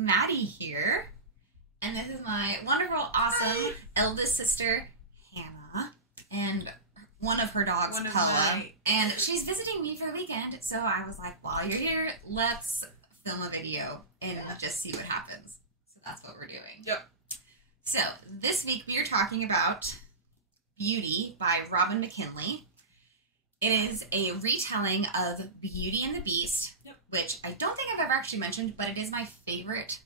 Maddie here, and this is my wonderful, awesome eldest sister, Hannah, and one of her dogs, Poa, and she's visiting me for the weekend, so I was like, while you're here, let's film a video and just see what happens. So that's what we're doing. Yep. So, this week we are talking about Beauty by Robin McKinley. It is a retelling of Beauty and the Beast, which I don't think I've ever actually mentioned, but it is my favorite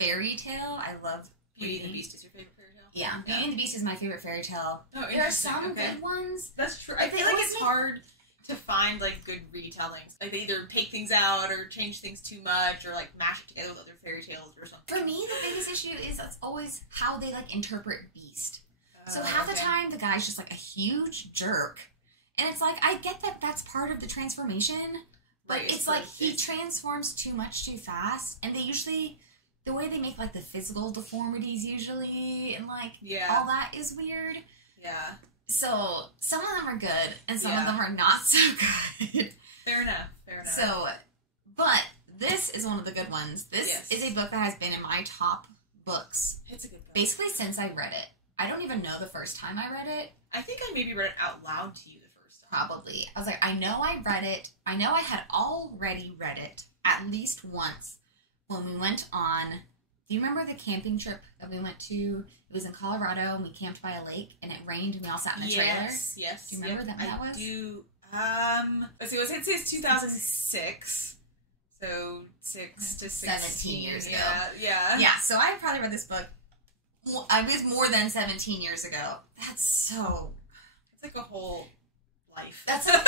fairy tale. I love Beauty and the Beast is your favorite fairy tale? Yeah, Beauty and the Beast is my favorite fairy tale. Oh, there are some good ones. That's true. I feel like it's hard to find, like, good retellings. Like, they either take things out or change things too much or, like, mash it together with other fairy tales or something. For me, the biggest issue is that's always how they, like, interpret Beast. So half the time, the guy's just, like, a huge jerk. And it's like, I get that that's part of the transformation, but it's like he transforms too much too fast. And they usually, the way they make, like, the physical deformities usually, and, like, all that is weird. Yeah. So, some of them are good, and some of them are not so good. Fair enough, fair enough. So, but this is one of the good ones. This is a book that has been in my top books. It's a good book. Basically since I read it. I don't even know the first time I read it. I think I maybe read it out loud to you the first time. Probably. I was like, I know I read it. I know I had already read it at least once when we went on... Do you remember the camping trip that we went to? It was in Colorado, and we camped by a lake, and it rained, and we all sat in the trailer. Yes. Do you remember that was? I do. Let's see, it says 2006. So 6 to 16. 17 years ago. Yeah. Yeah, so I probably read this book, I was more than 17 years ago. That's so... It's like a whole life. That's like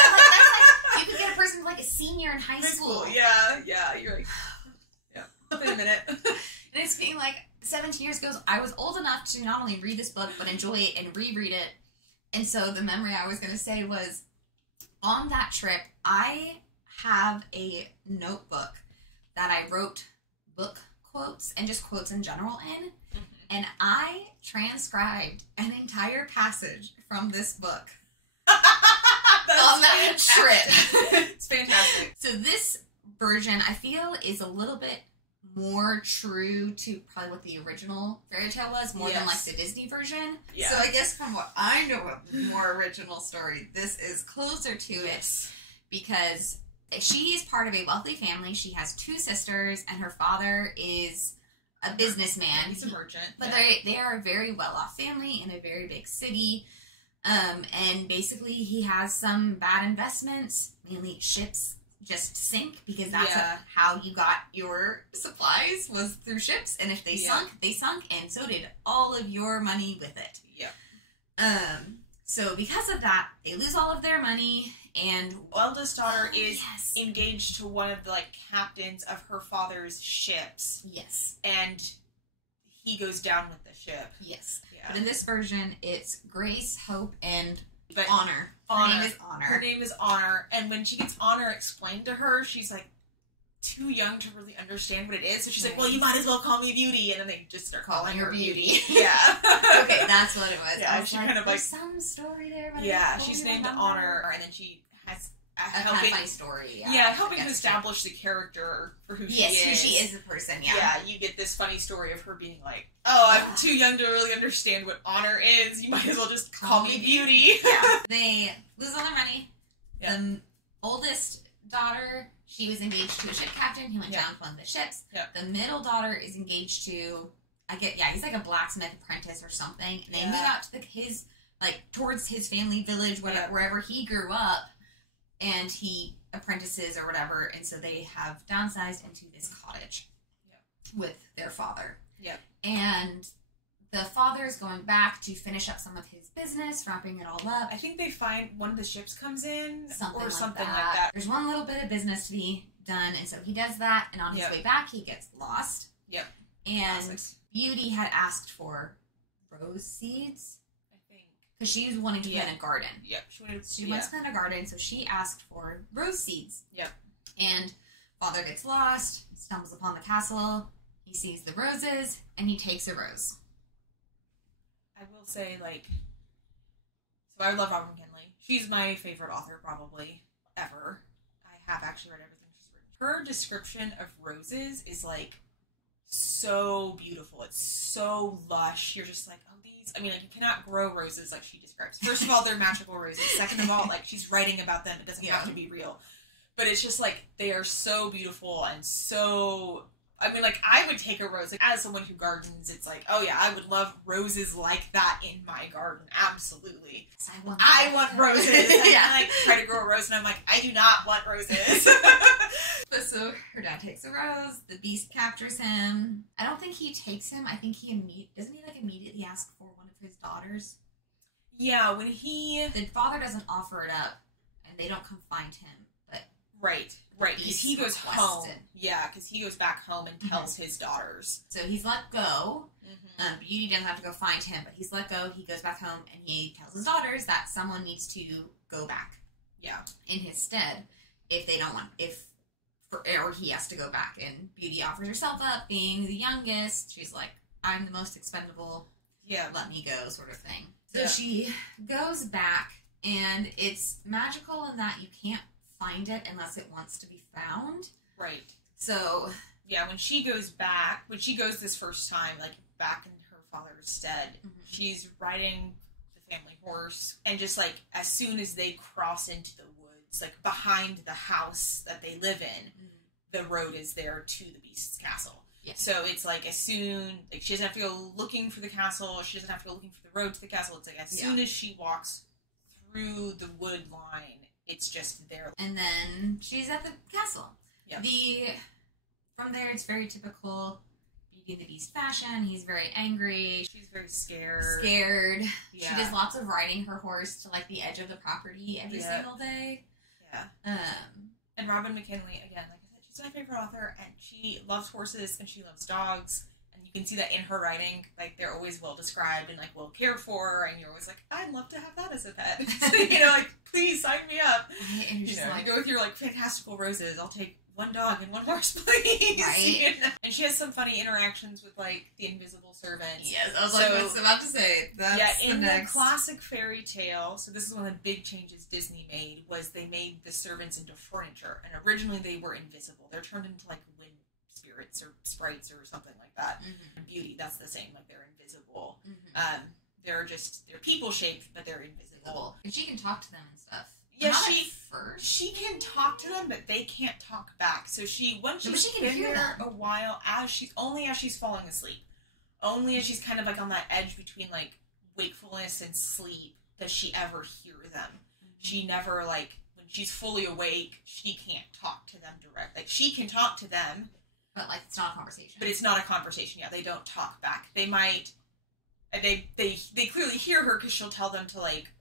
you could get a person like a senior in high school. Yeah, you're like... Wait a minute. And it's being like 17 years ago, I was old enough to not only read this book, but enjoy it and reread it. And so the memory I was going to say was, on that trip, I have a notebook that I wrote book quotes and just quotes in general in. Mm-hmm. And I transcribed an entire passage from this book on that trip. It's fantastic. So this version, I feel, is a little bit more true to probably what the original fairy tale was, more than like the Disney version. Yeah. So I guess from what I know of the more original story, this is closer to it because she is part of a wealthy family. She has 2 sisters, and her father is a businessman. He's a merchant. But they are a very well-off family in a very big city. And basically he has some bad investments, mainly ships just sink, because that's how you got your supplies, was through ships, and if they sunk, and so did all of your money with it. So because of that, they lose all of their money, and eldest daughter is engaged to one of the, like, captains of her father's ships. And he goes down with the ship. But in this version, it's Grace, Hope, and Honor. Her name is Honor. Her name is Honor, and when she gets Honor explained to her, she's like too young to really understand what it is. So she's like, "Well, you might as well call me Beauty," and then they just start calling her Beauty. Okay, that's what it was. Yeah, she kind of like some story there. But she's named Honor, and then she has a kind of funny story. Helping to establish the character for who she is. Who she is a person. You get this funny story of her being like, "Oh, I'm too young to really understand what honor is. You might as well just call me Beauty." They lose all their money. The oldest daughter, she was engaged to a ship captain. He went down with one of the ships. The middle daughter is engaged to, he's like a blacksmith apprentice or something. And they move out to towards his family village, wherever he grew up. And he apprentices or whatever, and so they have downsized into this cottage with their father. And the father is going back to finish up some of his business, wrapping it all up. I think they find one of the ships comes in, something like that. There's one little bit of business to be done, and so he does that, and on his way back, he gets lost. And Beauty had asked for rose seeds. Because she was wanting to plant a garden. She wants to plant a garden, so she asked for rose seeds. And father gets lost, stumbles upon the castle, he sees the roses, and he takes a rose. I will say, so I love Robin McKinley. She's my favorite author, probably, ever. I have actually read everything she's written. Her description of roses is, so beautiful. It's so lush. You're just like, oh, these... I mean, like, you cannot grow roses like she describes. First of all, they're magical roses. Second of all, like, she's writing about them. It doesn't have to be real. But it's just, like, they are so beautiful and so... I mean, like, I would take a rose. Like, as someone who gardens, it's like, oh, yeah, I would love roses like that in my garden. Absolutely. I want roses. And I, like, try to grow a rose, and I'm like, I do not want roses. But so her dad takes a rose. The beast captures him. I don't think he takes him. I think doesn't he, like, immediately ask for one of his daughters? Yeah, when the father doesn't offer it up, and they don't come find him. But Right, because he goes home. Yeah, because he goes back home and tells his daughters. So he's let go. Beauty doesn't have to go find him, but he's let go. He goes back home, and he tells his daughters that someone needs to go back. Yeah. In his stead, if they don't want, or he has to go back. And Beauty offers herself up, being the youngest. She's like, I'm the most expendable. Yeah. Let me go, sort of thing. So she goes back, and it's magical in that you can't find it unless it wants to be found. Right. So... Yeah, when she goes this first time, like, back in her father's stead, she's riding the family horse, and just, like, as soon as they cross into the woods, like, behind the house that they live in, the road is there to the beast's castle. Yeah. So it's, like, as soon... Like, she doesn't have to go looking for the castle, she doesn't have to go looking for the road to the castle. It's, like, as soon as she walks through the wood line... It's just there. And then she's at the castle. Yeah. From there, it's very typical Beauty and the Beast fashion. He's very angry. She's very scared. Yeah. She does lots of riding her horse to, like, the edge of the property every single day. Yeah. And Robin McKinley, again, like I said, she's my favorite author, and she loves horses, and she loves dogs. You can see that in her writing, like, they're always well described and, like, well cared for, and you're always like, I'd love to have that as a pet. You know, like, please sign me up. And you know, like, you go with your, like, fantastical roses. I'll take one dog and one horse, please. Right. You know? And she has some funny interactions with, like, the invisible servants. Yes, I was about to say. That's in the classic fairy tale, so this is one of the big changes Disney made, was they made the servants into furniture. And originally they were invisible. They're turned into, like, wind spirits or sprites or something like that. Beauty, that's the same, like, they're invisible. They're people shaped, but they're invisible. And she can talk to them and stuff. Yeah, she can talk to them, but they can't talk back. So once she's been there a while, as she's falling asleep, only as she's kind of, like, on that edge between, like, wakefulness and sleep, does she ever hear them. She never, like, when she's fully awake, she can't talk to them direct. Like, she can talk to them, but, like, it's not a conversation. But it's not a conversation, yeah. They don't talk back. They might... They clearly hear her because she'll tell them to, like,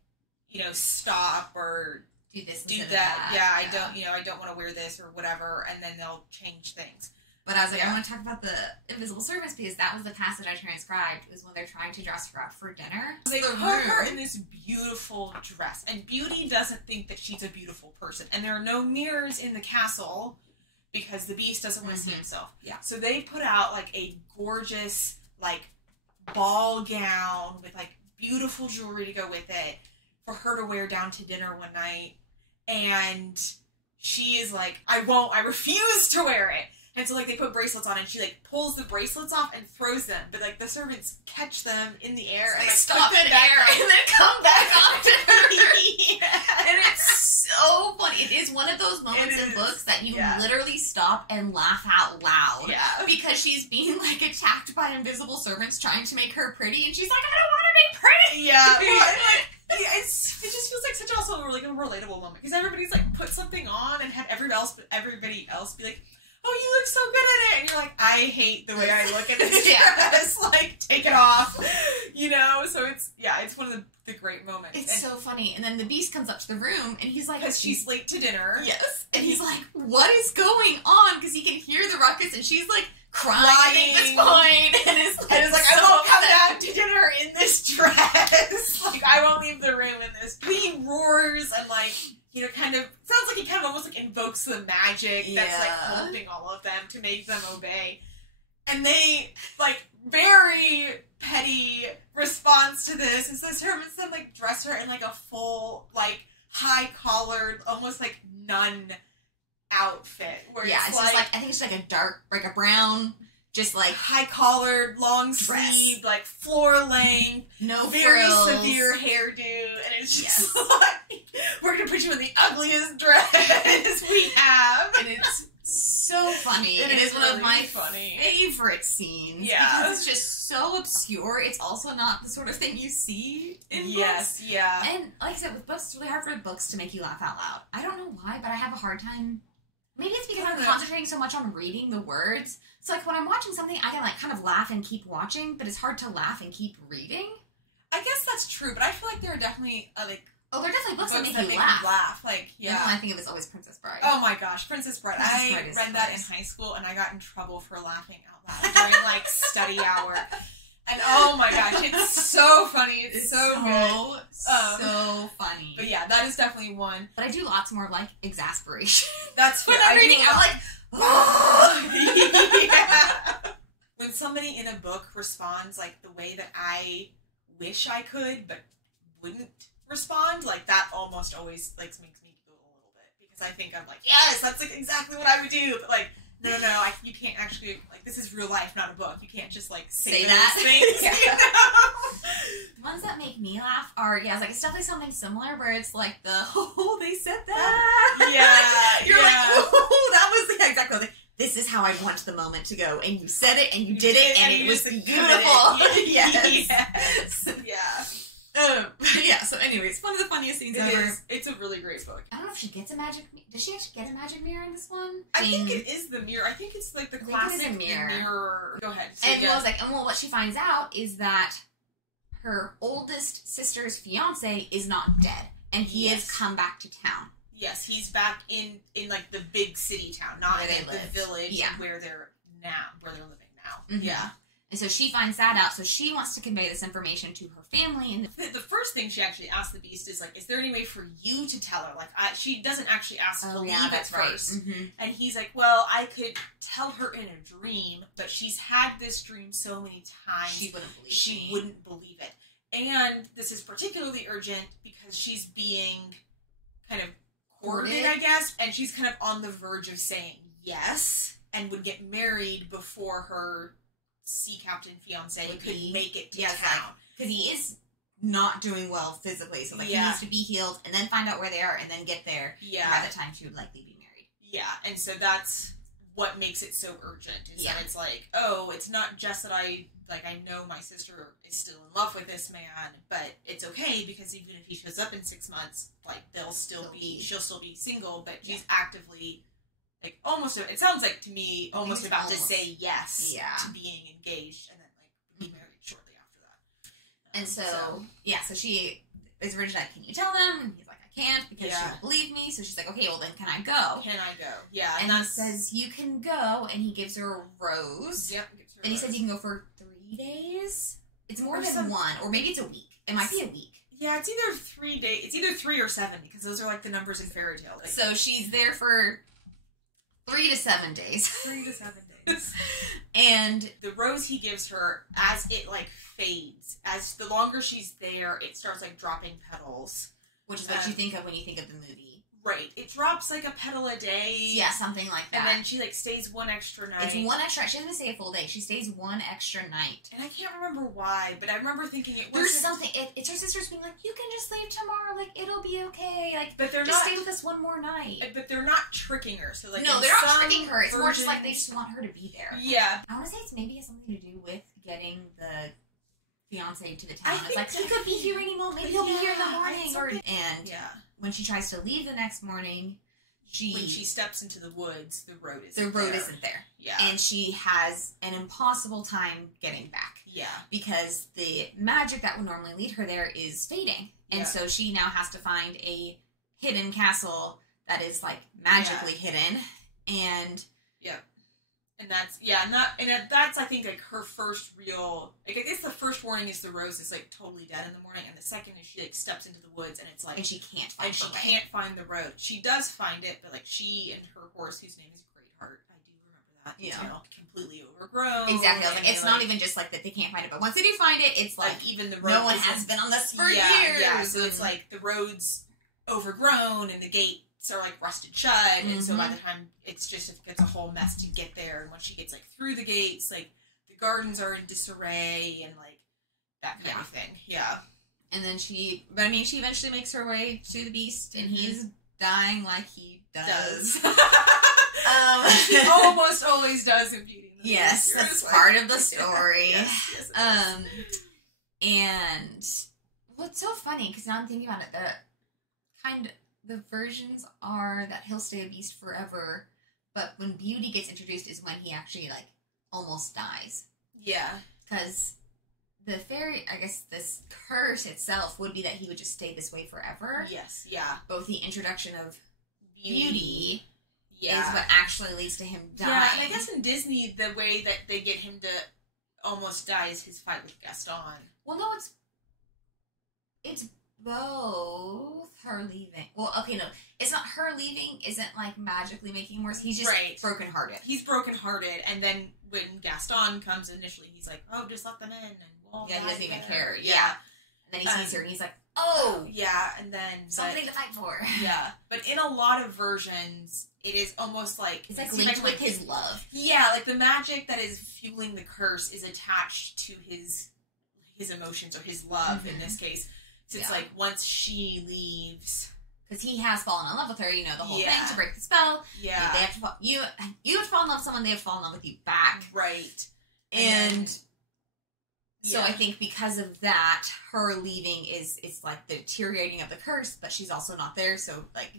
you know, stop or... Do this do that. Yeah, I don't want to wear this or whatever, and then they'll change things. But I was like, I want to talk about the invisible servants, because that was the passage I transcribed, was when they're trying to dress her up for dinner. They put her in this beautiful dress, and Beauty doesn't think that she's a beautiful person. And there are no mirrors in the castle... because the beast doesn't want to see himself. Yeah. So they put out, like, a gorgeous, like, ball gown with, like, beautiful jewelry to go with it for her to wear down to dinner one night. And she is like, I refuse to wear it. And so, like, they put bracelets on, and she, like, pulls the bracelets off and throws them. But, like, the servants catch them in the air and, like, stop in air and then come back onto her. And it's so funny. It is one of those moments in books that you literally stop and laugh out loud. Yeah. Because she's being, like, attacked by invisible servants trying to make her pretty, and she's like, I don't want to be pretty! Yeah. Well, like, it just feels like such also, like, a relatable moment. Because everybody's, like, put something on and had everybody else be like, oh, you look so good at it. And you're like, I hate the way I look at this dress. Like, take it off. You know? So it's one of the great moments. It's so funny. And then the beast comes up to the room, and he's like... Because she's late to dinner. Yes. And he's like, what is going on? Because he can hear the ruckus, and she's like, crying at this point. And it's like, I won't come down to dinner in this dress. Like, I won't leave the room in this. He roars and, like... You know, kind of, sounds like he kind of almost, like, invokes the magic that's, like, helping all of them to make them obey. And they, like, very petty response to this is the servants then, like, dress her in, like, a full, like, high-collared, almost, like, nun outfit. Where it's like, just, like, I think it's, like, a dark, like, a brown Just like high collared, long sleeved, like floor length, no very frills. severe hairdo, and it's just like we're gonna put you in the ugliest dress we have, and it's so funny. It is really one of my favorite scenes. Yeah, because it's just so obscure. It's also not the sort of thing you see in books. Yeah. And like I said, with books, it's really hard for books to make you laugh out loud. I don't know why, but I have a hard time. Maybe it's because I'm concentrating so much on reading the words. So, like, when I'm watching something, I can, like, kind of laugh and keep watching, but it's hard to laugh and keep reading. I guess that's true, but I feel like there are definitely, there are definitely books that make you laugh. Like, The one I think of is always Princess Bride. Oh my gosh, Princess Bride. I read that in high school, and I got in trouble for laughing out loud during, like, study hour. And oh my gosh, it's so funny. It's so good. So funny. But yeah, that is definitely one. But I do lots more of, like, exasperation. That's fair. When I'm reading, I'm like, yeah. When somebody in a book responds, like, the way that I wish I could, but wouldn't respond, like, that almost always, like, makes me giggle a little bit. Because I think I'm like, yes, that's, like, exactly what I would do. But, like, no, you can't actually, like, this is real life, not a book. You can't just, like, say that things, yeah. You know? The ones that make me laugh are, it's definitely something similar where it's like they said that. Yeah. You're like, oh, that was exactly. This is how I want the moment to go. And you said it, and you did it, and it was beautiful. Yes. Yeah. So anyway, it's one of the funniest scenes ever. It's a really great book. I don't know if she gets a magic... Does she actually get a magic mirror in this one? I think it is the mirror. I think it's like the classic mirror. Go ahead. So, what she finds out is that her oldest sister's fiance is not dead. And he has come back to town. Yes, he's back in like the big city town, not in the village where they're living now. Mm-hmm. Yeah. And so she finds that out, so she wants to convey this information to her family. And the first thing she actually asks the Beast is, like, is there any way for you to tell her? Like, she doesn't actually ask to leave at first. Right. Mm-hmm. And he's like, well, I could tell her in a dream, but she's had this dream so many times. She wouldn't believe it. And this is particularly urgent because she's being kind of courted, I guess, and she's kind of on the verge of saying yes, and would get married before her sea captain fiance could make it to town. Because he is not doing well physically, so he needs to be healed and then find out where they are and then get there. Yeah. By the time she would likely be married. Yeah, and so that's what makes it so urgent. Is that it's like, oh, it's not just that I know my sister is still in love with this man, but it's okay because even if he shows up in 6 months, like she'll still be single, but she's actively. Like, almost, it sounds like to me, almost about to say yes to being engaged and then, like, be married shortly after that. And so she is originally like, can you tell them? And he's like, I can't because she won't believe me. So she's like, okay, well then can I go? Yeah. And he says, you can go, and he gives her a rose. Yep. And he says you can go for 3 days? It's more than one, or maybe it's a week. It might be a week. Yeah, it's either 3 days. It's either 3 or 7 because those are, like, the numbers in fairytale. Like, so she's there for 3 to 7 days. 3 to 7 days. And the rose he gives her, as it, like, fades, as the longer she's there, it starts, like, dropping petals. Which is what you think of when you think of the movie. Right. It drops, like, a petal a day. Yeah, something like that. And then she, like, stays one extra night. It's one extra... She doesn't stay a full day. She stays one extra night. And I can't remember why, but I remember thinking it was... There's something... It's her sister's being like, you can just leave tomorrow. Like, it'll be okay. Like, but they're just stay with us one more night. But they're not tricking her. So, like, no, they're not tricking her. It's more just like they just want her to be there. Yeah. I want to say it's maybe something to do with getting the fiance to the town. It's like, he could be here any moment. Maybe he'll be here in the morning. And when she tries to leave the next morning... When she steps into the woods, the road isn't there. Yeah. And she has an impossible time getting back. Yeah. Because the magic that would normally lead her there is fading. And so she now has to find a hidden castle that is, like, magically hidden. And... Yeah. And that's, that's, I think, like, her first real, like, I guess the first warning is the rose is, like, totally dead in the morning, and the second is she, like, steps into the woods, and it's like... And she can't find the way. Can't find the road. She does find it, but, like, she and her horse, whose name is Greatheart, I do remember that detail, completely overgrown. Exactly. I was like, it's not even just, like, that they can't find it, but once they do find it, it's like even the road no one has been on this for years. Yeah, so it's like, the road's overgrown, and the gate are like rusted shut, and so by the time it's a whole mess to get there, and once she gets like through the gates, like the gardens are in disarray and like that kind of thing. Yeah. And then she eventually makes her way to the beast, and he's dying like he does. He almost always does in Beauty and the Beast. Yes, that's part of the story. Yes, and what's so funny, because now I'm thinking about it, the versions are that he'll stay a beast forever, but when Beauty gets introduced is when he actually, like, almost dies. Yeah. Because the this curse itself would be that he would just stay this way forever. Yes, yeah. Both the introduction of Beauty is Yeah. what actually leads to him dying. Yeah, and I guess in Disney, the way that they get him to almost die is his fight with Gaston. Well, no, it's both her leaving. Well, okay, no, it's not her leaving. Isn't like magically making him worse. He's just brokenhearted. He's brokenhearted, and then when Gaston comes initially, he's like, "Oh, just let them in," and we'll he doesn't even care. Yeah. And then he sees her, and he's like, "Oh, yeah," and then something to fight for. Yeah, but in a lot of versions, it is almost like it's like linked with his love. Yeah, like the magic that is fueling the curse is attached to his emotions or his love in this case. So it's like once she leaves, because he has fallen in love with her, you know, the whole thing to break the spell. Yeah, they have to fall. You would fall in love with someone, they have to fall in love with you back, right? And so I think because of that, her leaving it's like the deteriorating of the curse, but she's also not there. So like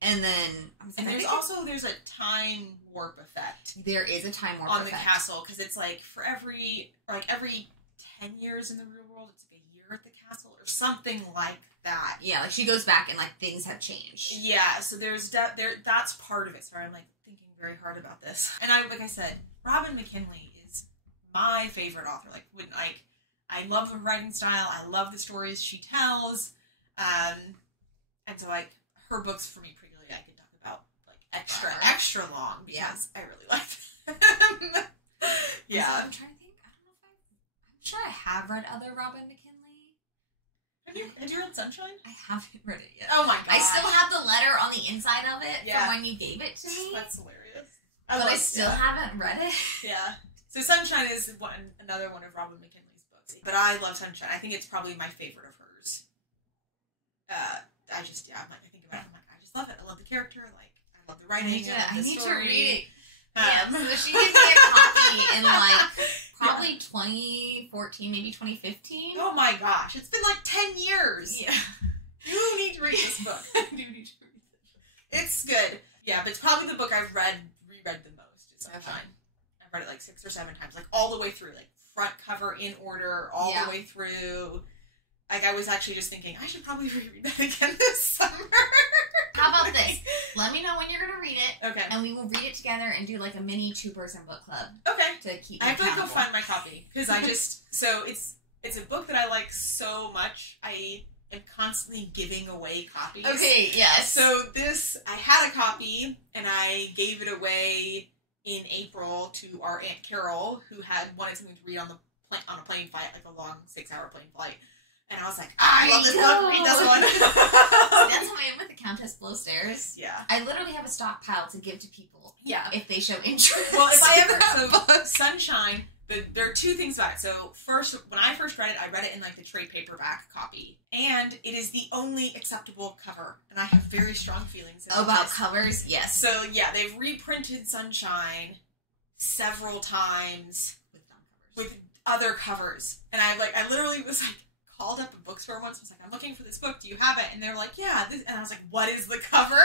and then there's a time warp effect. There is a time warp on effect the castle, because it's like for every 10 years in the real world, it's like a year at the castle or something like that. Yeah, like she goes back and like things have changed. Yeah, so that's part of it. Sorry, I'm like thinking very hard about this. And like I said, Robin McKinley is my favorite author. Like I love her writing style. I love the stories she tells. And so like her books for me particularly, I could talk about like extra long because I really like them. Yeah. I'm trying to think. I don't know if I'm sure I have read other Robin McKinley. Have you read Sunshine? I haven't read it yet. Oh my god! I still have the letter on the inside of it from when you gave it to me. That's hilarious. But I still haven't read it. Yeah. So Sunshine is another one of Robin McKinley's books. But I love Sunshine. I think it's probably my favorite of hers. I think about it. I'm like, I just love it. I love the character. Like, I love the writing. I need to read it. Yeah, so she gave me a copy in like probably 2014, maybe 2015. Oh my gosh, it's been like 10 years. Yeah, you need to read this book. I do need to read it. It's good. Yeah, but it's probably the book I've reread the most. Is Sunshine. I've read it like 6 or 7 times, like all the way through, like front cover in order, all the way through. Like, I was actually just thinking, I should probably reread that again this summer. How about this? Let me know when you're going to read it. Okay. And we will read it together and do, like, a mini 2-person book club. Okay. To keep I have to, like, go find my copy. Because so it's a book that I like so much. I am constantly giving away copies. Okay, yes. So I had a copy, and I gave it away in April to our Aunt Carol, who had wanted something to read on a plane flight, like a long 6-hour plane flight. And I was like, I love this book, read this one. That's how I am with the Countess Below Stairs. Yeah. I literally have a stockpile to give to people. Yeah. If they show interest. Well, if I ever, Sunshine, there are 2 things about it. So when I first read it, I read it in like the trade paperback copy. And it is the only acceptable cover. And I have very strong feelings about covers, yes. So yeah, they've reprinted Sunshine several times with other covers. And I literally was like, called up a bookstore once and was like, I'm looking for this book, do you have it? And they were like, yeah, this, and I was like, what is the cover?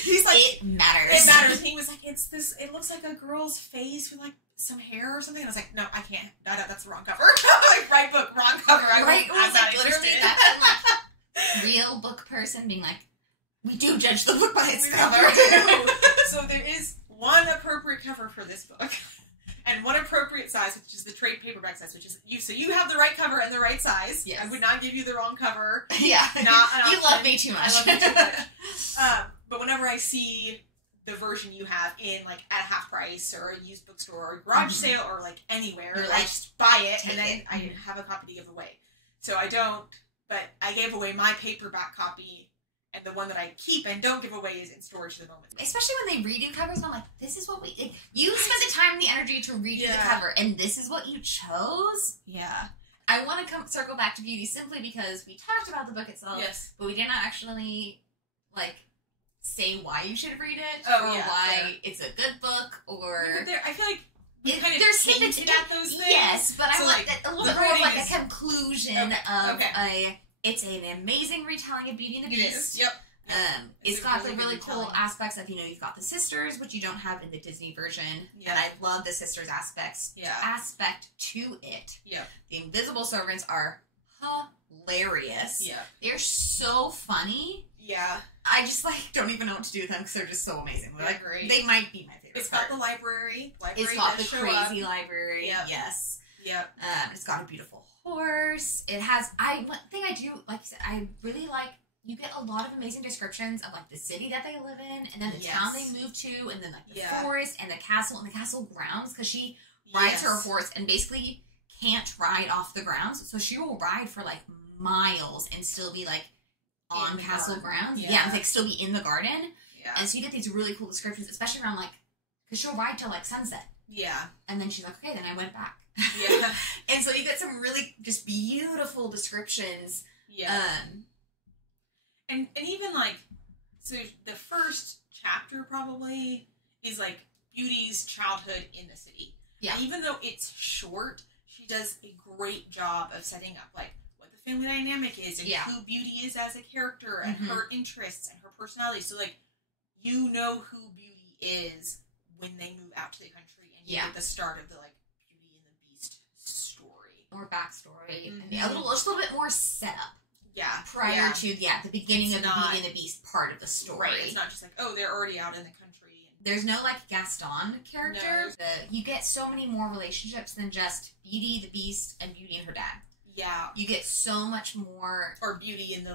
He's like, it matters. It matters. And he was like, it looks like a girl's face with like some hair or something. And I was like, no, I can't. No, that's the wrong cover. Like, right book, wrong cover. I'm not literally interested. That's like real book person being like, we do judge the book by its cover. So there is one appropriate cover for this book. And one appropriate size, which is the trade paperback size, which is you. So you have the right cover and the right size. Yes. I would not give you the wrong cover. Yeah. You love me too much. I love you too much. But whenever I see the version you have in like at half price or a used bookstore or a garage sale or like anywhere, I just buy it and then I have a copy to give away. So I don't, but I gave away my paperback copy And the one that I keep and don't give away is in storage at the moment. Especially when they read you covers, I'm like, this is what we... Like, you spent the time and the energy to read the cover, and this is what you chose? Yeah. I want to circle back to Beauty simply because we talked about the book itself, but we did not actually, like, say why you should read it, or why it's a good book, or... I feel like there's snippets at those things. Yes, but I want a little bit more of like a conclusion of it's an amazing retelling of Beauty and the Beast. Yep. It's got the really cool aspects of, you've got the sisters, which you don't have in the Disney version. Yeah. And I love the sisters aspect to it. Yeah. The invisible servants are hilarious. Yeah. They're so funny. Yeah. I just, don't even know what to do with them because they're just so amazing. Great. They might be my favorite. It's got the library. It's got the crazy library. Yep. Yes. Yep. It's got a beautiful horse. It has, one thing I do, like you said, I really like, you get a lot of amazing descriptions of, the city that they live in, and then the town they move to, and then, the forest, and the castle grounds, because she rides her horse and basically can't ride off the grounds, so she will ride for, miles and still be, on castle grounds. Yeah, and, still be in the garden. Yeah. And so you get these really cool descriptions, especially around, because she'll ride till, sunset. Yeah. And then she's like, okay, then I went back. Yeah. And so you get some really just beautiful descriptions. Yeah. And even, so the first chapter probably is, Beauty's childhood in the city. Yeah. And even though it's short, she does a great job of setting up, what the family dynamic is and who Beauty is as a character and her interests and her personality. So, you know who Beauty is when they move out to the country and you get the start of the, Beauty and the Beast story. More backstory. And just a little bit more setup. Yeah. Prior to, the beginning of the Beauty and the Beast part of the story. Right. It's not just they're already out in the country. There's no, Gaston character. No. You get so many more relationships than just Beauty, the Beast, and Beauty and her dad. Yeah. You get so much more... Or Beauty in the,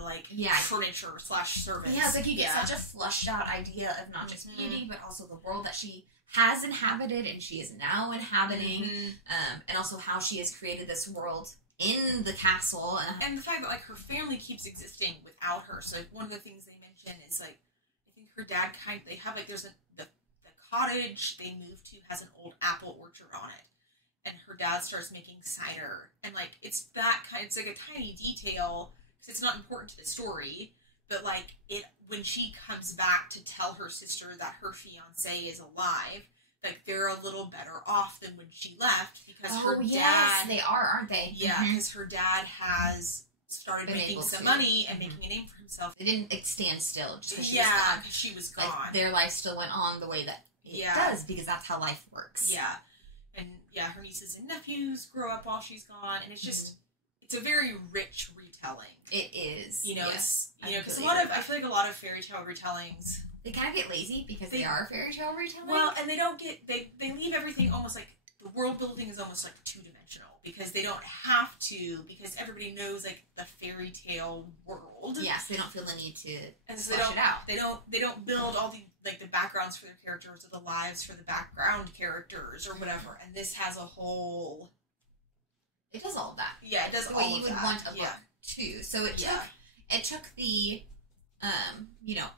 furniture / servants. Yeah, it's you get such a flushed out idea of not just Beauty, but also the world that she has inhabited and she is now inhabiting. And also how she has created this world in the castle. And the fact that, her family keeps existing without her. So, one of the things they mention is, I think her dad they have, there's the cottage they moved to has an old apple orchard on it. And her dad starts making cider. And, it's that kind, it's, a tiny detail, because it's not important to the story, but, when she comes back to tell her sister that her fiancé is alive, they're a little better off than when she left, because her dad... they are, aren't they? Yeah, because her dad has started making some money and making a name for himself. They didn't stand still just because she was gone. because she was gone. Their life still went on the way that it does, because that's how life works. Yeah. And, her nieces and nephews grow up while she's gone, and it's just... It's a very rich retelling. It is. It's... because I feel like a lot of fairy tale retellings... They kind of get lazy because they are fairy tale retelling. Well, and they don't get... They leave everything almost the world building is almost two-dimensional, because they don't have to, because everybody knows the fairy tale world. Yes, they don't feel the need to flesh it out. They don't build all the the backgrounds for their characters or the lives for the background characters or whatever. And this has a whole... It does all of that. Yeah, it does all of that. The way you would want a book too. So it took the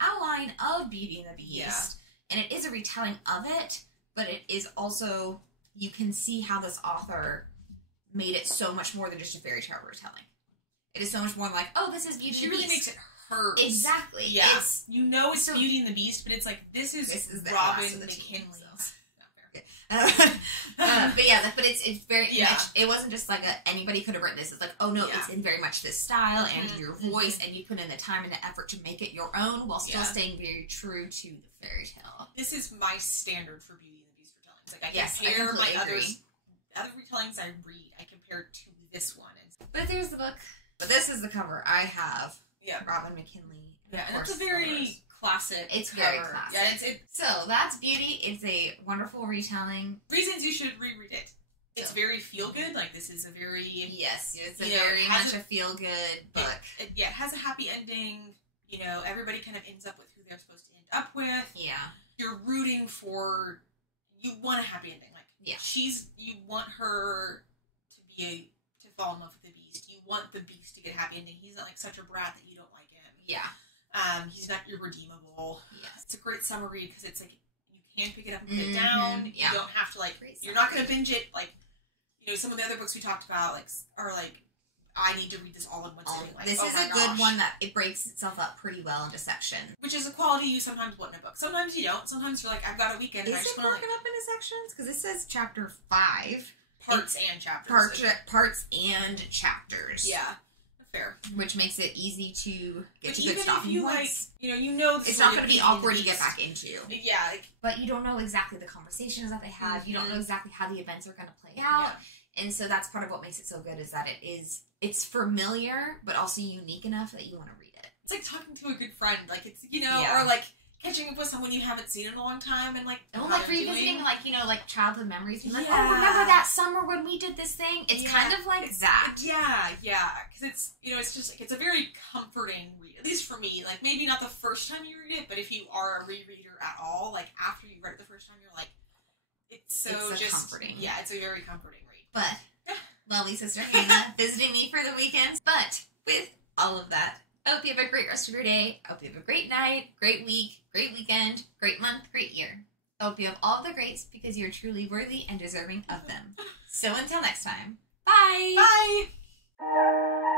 outline of Beauty and the Beast, and it is a retelling of it, but it is also, you can see how this author made it so much more than just a fairy tale retelling. It is so much more this is Beauty and the Beast. She really makes it hers. Exactly. Yeah. It's Beauty and the Beast, but it's this is Robin McKinley's. But it's very much, it wasn't just anybody could have written this. It's it's in very much this style and your voice, and you put in the time and the effort to make it your own while still staying very true to the fairy tale. This is my standard for Beauty and the Beast retellings. I compare my other retellings I read. I compare to this one. But there's the book. But this is the cover. I have Robin McKinley. Yeah, and it's a very classic. It's very classic. Yeah, so that's Beauty. It's a wonderful retelling. Reasons you should reread it. It's very feel good. This is a very it's a very much a feel good book. It has a happy ending. Everybody kind of ends up with who they're supposed to end up with. Yeah, you're rooting for. You want a happy ending. You want her to fall in love with the Beast. You want the Beast to get a happy ending. He's not such a brat that you don't like him. Yeah. He's not irredeemable. Yes. It's a great summer read because it's like you can pick it up and put it down. Yeah. You don't have to like. You're not going to binge it like. Some of the other books we talked about are like. I need to read this all in one sitting. Like, this is a good one that it breaks itself up pretty well into sections. Which is a quality you sometimes want in a book. Sometimes you don't. Sometimes you're like, I've got a weekend and I just want to... Is it broken up into sections? Because it says chapter 5. Parts and chapters. Parts and chapters. Yeah. Fair. Which makes it easy to get to good stuff. If you points. It's not going to be awkward to get back into. Yeah. But you don't know exactly the conversations that they have. Mm-hmm. You don't know exactly how the events are going to play out. Yeah. And so that's part of what makes it so good is that it's familiar, but also unique enough that you want to read it. It's like talking to a good friend. Like, it's, or like catching up with someone you haven't seen in a long time and like... Oh, like revisiting, like childhood memories. Like, oh, remember that summer when we did this thing? It's kind of like that. Yeah. Because it's, it's just, like, it's a very comforting read. At least for me. Like, maybe not the first time you read it, but if you are a rereader at all, like, after you read it the first time, you're like, it's comforting. Yeah, it's a very comforting read. But, lovely sister Hanna visiting me for the weekends. But, with all of that, I hope you have a great rest of your day. I hope you have a great night, great week, great weekend, great month, great year. I hope you have all the greats because you're truly worthy and deserving of them. So until next time, bye! Bye!